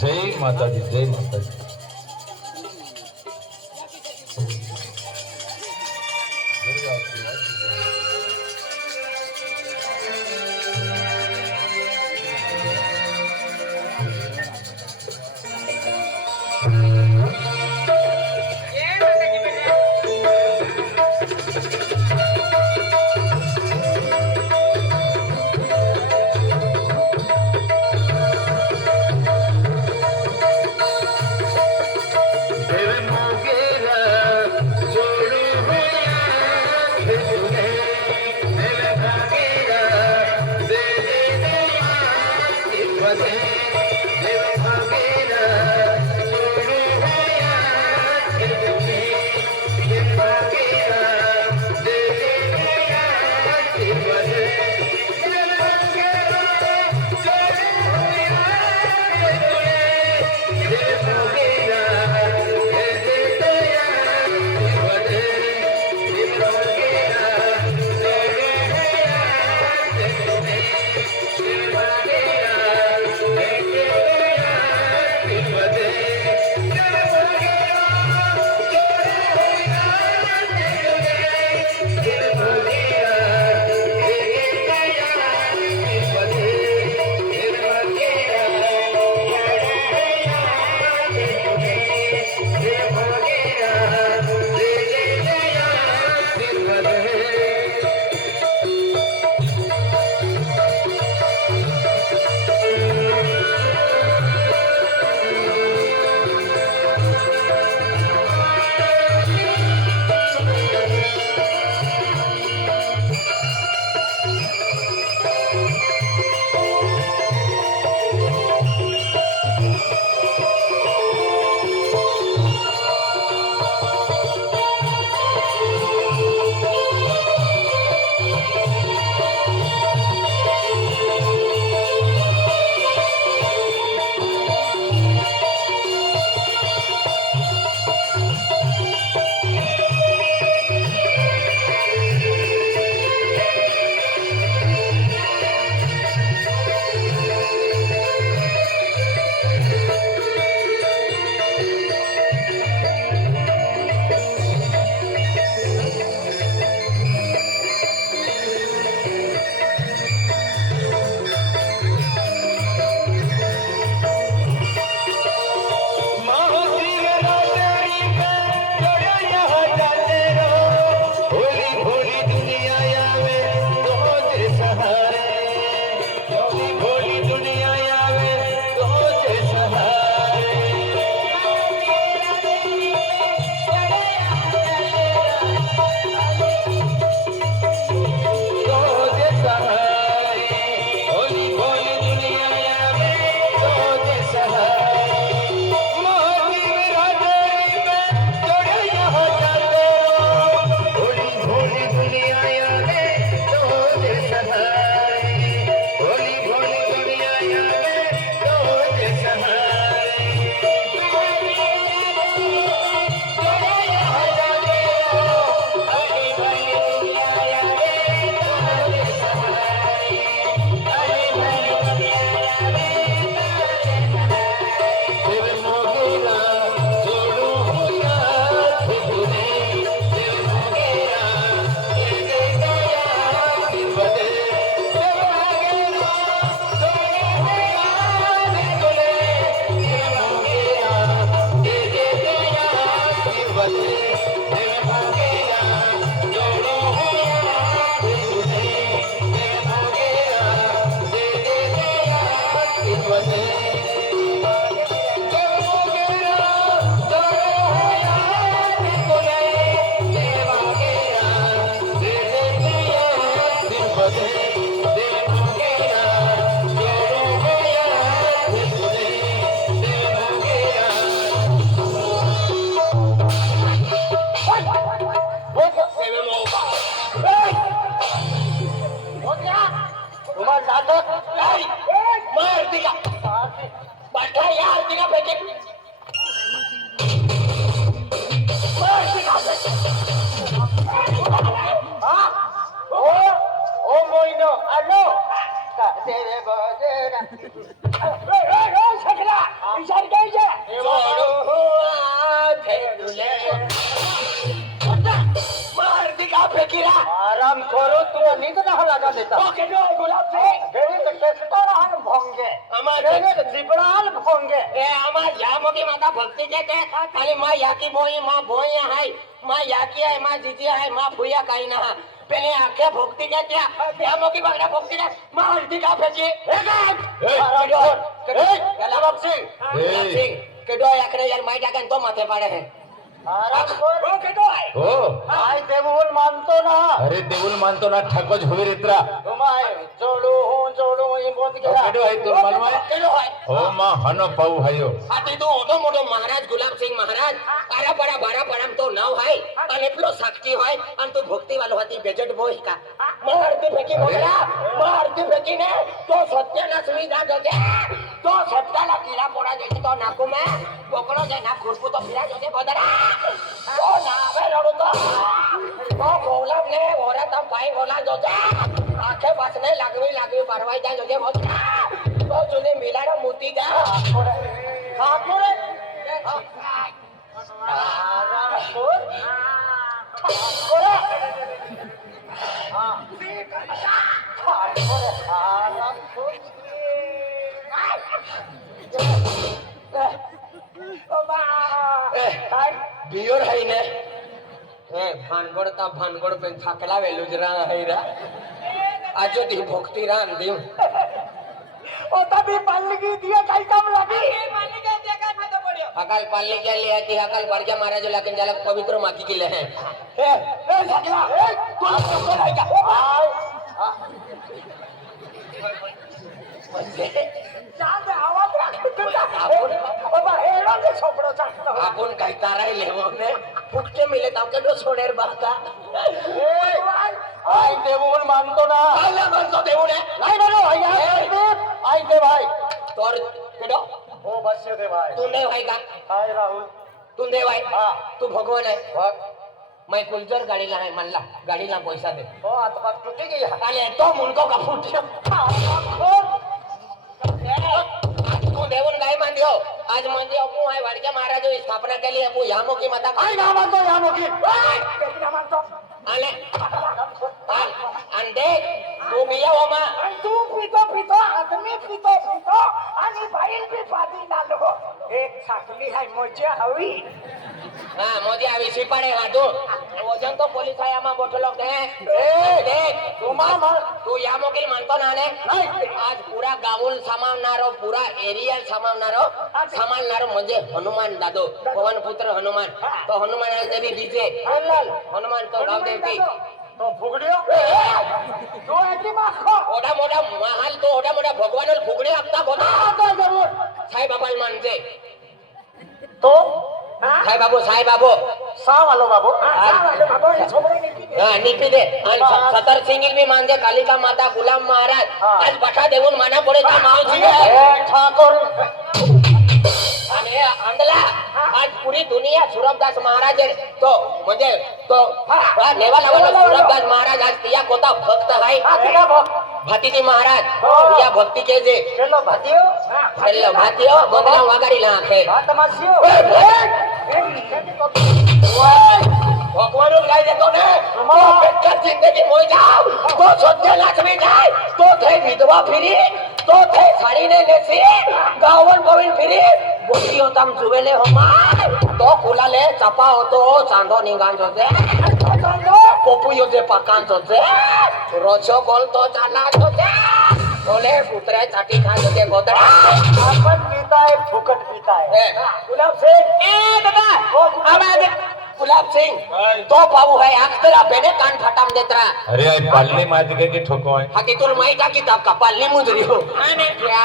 जय माताजी, जय माताजी. सकला विचार घ्यायचे आराम करो तुला नींद ना लगा देता गुलाब सिंह भोंगे जिबराल भोंगे यामोगी माता भक्ती घेते आणि मा याकी बोई मा बोई आहे मा याकी आहे मा जिजी आहे मा फुया काही ना पेले आख्या भक्ती घेत्या यामोगी बघण्या भक्ती घ्या मा हलती का फेकी गुलाब सिंह केडो याकडे यार माई टाकन तो माथे पाडे है आई देवूल मानतो ना अरे देऊल मानतो ना ठाको झोवी रेत्रा जोडू बोध गेला केडो आहे तो मालूम आहे केडो आहे हो मा हनो पाऊ हायो आती तो ओटो मोटो महाराज गुलाब सिंह महाराज आरा पडा बारा पडाम तो नाव आहे आणि એટલો સાક્ષી હોય અને તું ભક્તિ વાળો હતી બેજટ બોય કા મારતી ફેકી બોલા મારતી ફેકીને તો સત્યના સુવિધા જોજે તો સત્તાલા કીડા પોડા જોજે તો નાકુ મે બોકડો જે ના ખુરપુ તો ફિરા જોજે બદરા તો ના આવે રડો તો બોલા ને ઓરા તમ ભાઈ બોલા જોજે આખે પાછને લાગવી પરવાઈ જા જોજે બદરા તો જોને મિલાડા મોતી જા ઠાકોરે बियोर है ने भानगोड पे थाकला वेलू जरा है रा आजो दी भक्ति रान देव होता भी पालगी दिया काही काम लागी हकाल पालने के लिए आती हकाल बड़जा महाराज लेकिन जाला पवित्र माकी के लिए है ए सकला तू तो लायका चांद आवाज बाबा हेडा के छोपडो चाकतो आपण काही ताराय लेवने फुकटे मिले ताके दो सोडेर बाका आई देवून मानतो ना आला मानतो देवने नाही बोलो आई दे भाई तोर केडो ओ बसयो दे भाई तू देव है का हाय राहुल तू देव है हां तू भगवान है बघ मैं कुलजर गाडीला है मनला गाडीला पैसा दे हो आता बात टूटी गई है अरे तो मुनको का फुटियो तू देवून गाय मान दियो आज म्हणजे अपू आहे वाडक्या महाराज स्थापना केली अपू यामो की माता आई ना मानतो या मोकी देखना मानतो आले आणि देख तू बिया हो मा तू पितो आदमी पितो आणि बाईल भी पादी लालो एक साकली है मुझे हवी हां मोदी आवी सिपाडे हाडू वजन तो पोलीस आहे आमा बोटलो के देख तू यामो की मानतो ना ने आज पुरा गावूल सामावणारो पुरा एरिया सामावणारो म्हणजे हनुमान दादो पवन पुत्र हनुमान तो हनुमान आहे देवी डीजे हनुमान तो गाव देवती तो फुगडियो तो ऐकी माखो ओडा मोडा महाल तो ओडा मोडा भगवानल फुगडी आखता होता आता जरूर साई बाबा मानजे तो साई बाबू सावालो बाबू छोकरो निकी हां निपी दे आणि सतर सिंगिल भी मानजे कालिका माता गुलाम महाराज आज बठा देऊन माना पडे त्या मावजी ठाकोर आणि अंदला आज पुरी दुनिया सुरभदास महाराज तो म्हणजे तो नेवा लावला सुरभदास महाराज आज तिया कोता भक्त आहे भातीजी महाराज या भक्ती के जे चलो भातियो चलो भातियो गोगला वागाडी ला खे बात मासियो भगवान काय देतो ने बेकार जिंदगी मोय जाव तो सत्य लाखवी जाय तो थे विधवा फिरी तो थे साडी ने नेसी गावन गोविंद फिरी बोटी होताम जुवेले हो मा तो कुलाले चापा होतो चांदो निगान होते पोपू योजे पाकान होते रोचो बोल तो चाला होते बोले पुत्रे चाटी खान होते गोदडा आपण पिताय फुकट पिताय गुलाब सिंह ए दादा आवाज गुलाब सिंह तो पाऊ है अक्तरा बेने कान फटाम देतरा अरे आई पालने माहिती के ठोको आहे हाकी तुर माहिती की किताब का पालने मुजरी हो क्या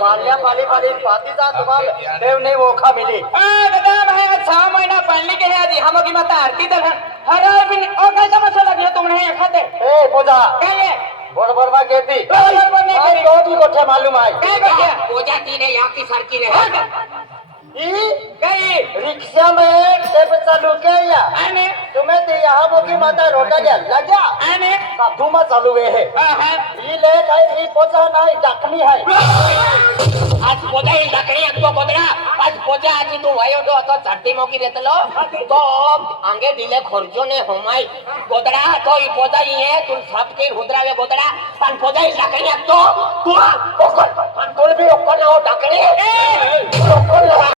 पाल्या पाली पातीचा तुम्हाला देव नाही ओखा मिली दादा मैं 6 महीना पालने के है हम की माता आरती दर हर बिन ओ कैसा मसला लगे तुमने खाते ए पोजा क्या ये बड़बड़ में कहती बड़बड़ नहीं करी तो भी कोठे मालूम है क्या क्या पोजा तीने या की सरकी ने गई रिक्शा में टेप चालू किया आने तुम्हें तो यहाँ बोकी माता रोटा गया लगा आने साधूमा चालू आहे ही लेख आहे ही पोचा नाही टाकणी आहे आज पोजा ही ढाकणी असतो गोदरा आज पोजा आजी तू वायो तो तो चट्टी मोकी देतलो तो आंगे दिले खर्चो ने होमाई गोदरा तो ही पोजा ही है तू सबके रुद्रावे गोदरा पण पोजा ही ढाकणी असतो तू ओकल पण तोल भी ओकल ना हो ढाकणी ओकल